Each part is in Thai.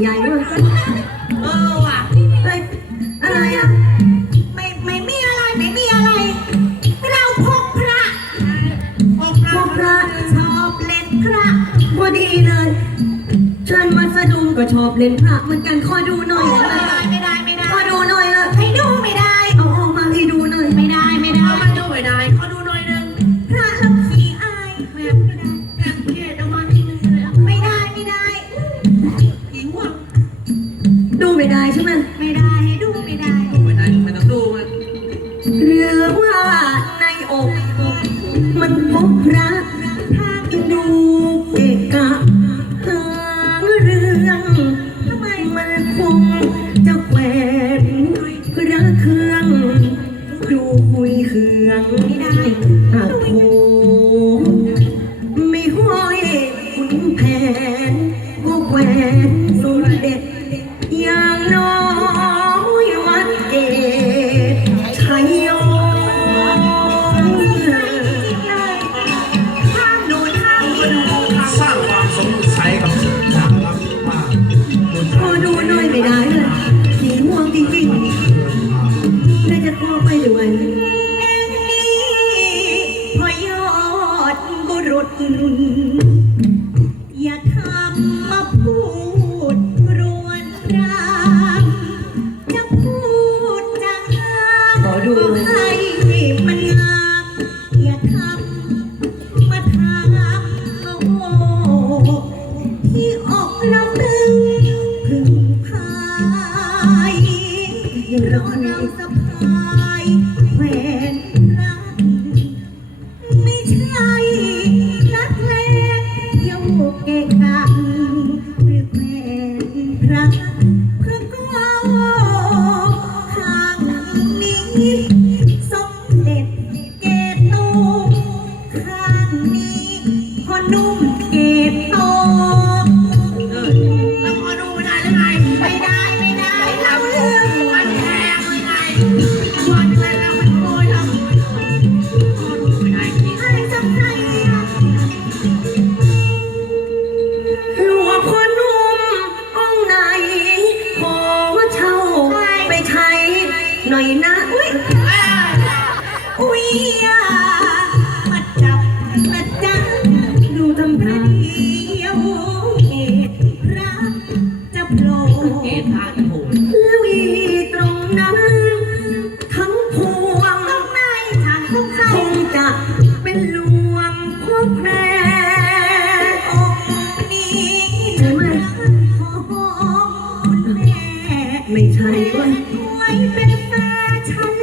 ใหญ่ๆวยเออว่ะเฮ้ยอะไรอะ ไม่ไม่มีอะไรไม่มีอะไร เราพกพระพบพวกพระชอบเล่นพระพอดีเลยเชิญมาสะดุงก็ชอบเล่นพระเหมือนกันขอดูหน่อยไม่ได้ไมได้ไม่ได้ไม่ได้ขอดูหน่อยเลยให้ดูไม่ได้ หรือว่าในอกมันพบระพาไปดูเกะกะหาเรื่องทำไมมันคงจะแหวนพระเครื่อง ดูคุยเครื่องไม่ได้อะโถไม่ห้อยขุนแผนก็แหวนสุดเด็ด พึงพายเพราะเราสะพ อยนะอุ้ยอุ้ยอะมาจับมาจับดูทำพท่าระเดียวเกตพระจะโผล่เกณฑ์ทางอีโหแล้วอีตรงนั้น ทั้งพวงต้องในทางสงสัคยงจะเป็นหลวงพ่อแพร ชั่น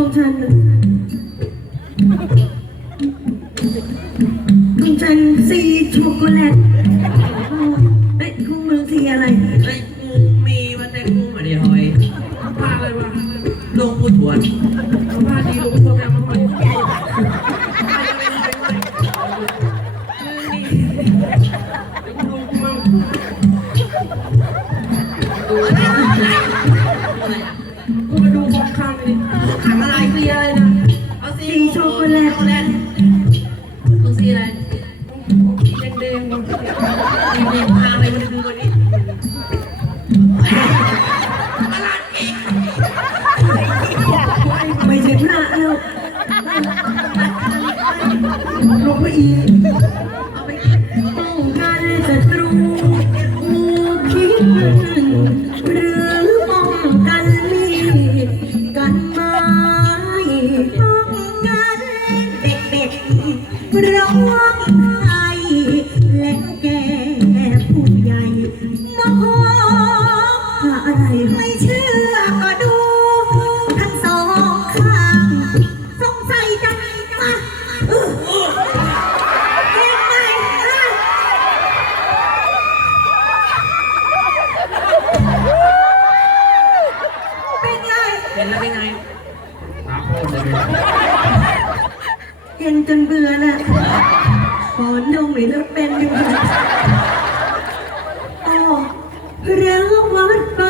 องฉันนะของฉันสีช็อกโกแลตเอ้ยของมึงสีอะไร ไอ้กูมีมันแต่กูไม่ได้หอยพาอะไรวะลงผู้ถวนพาดีลงพวกแม่มาหอยกู อะไรแดงๆ จนเบื่อน่ะพอนมไม่ต้องเป็นอยู่อ๋อพระวัดบา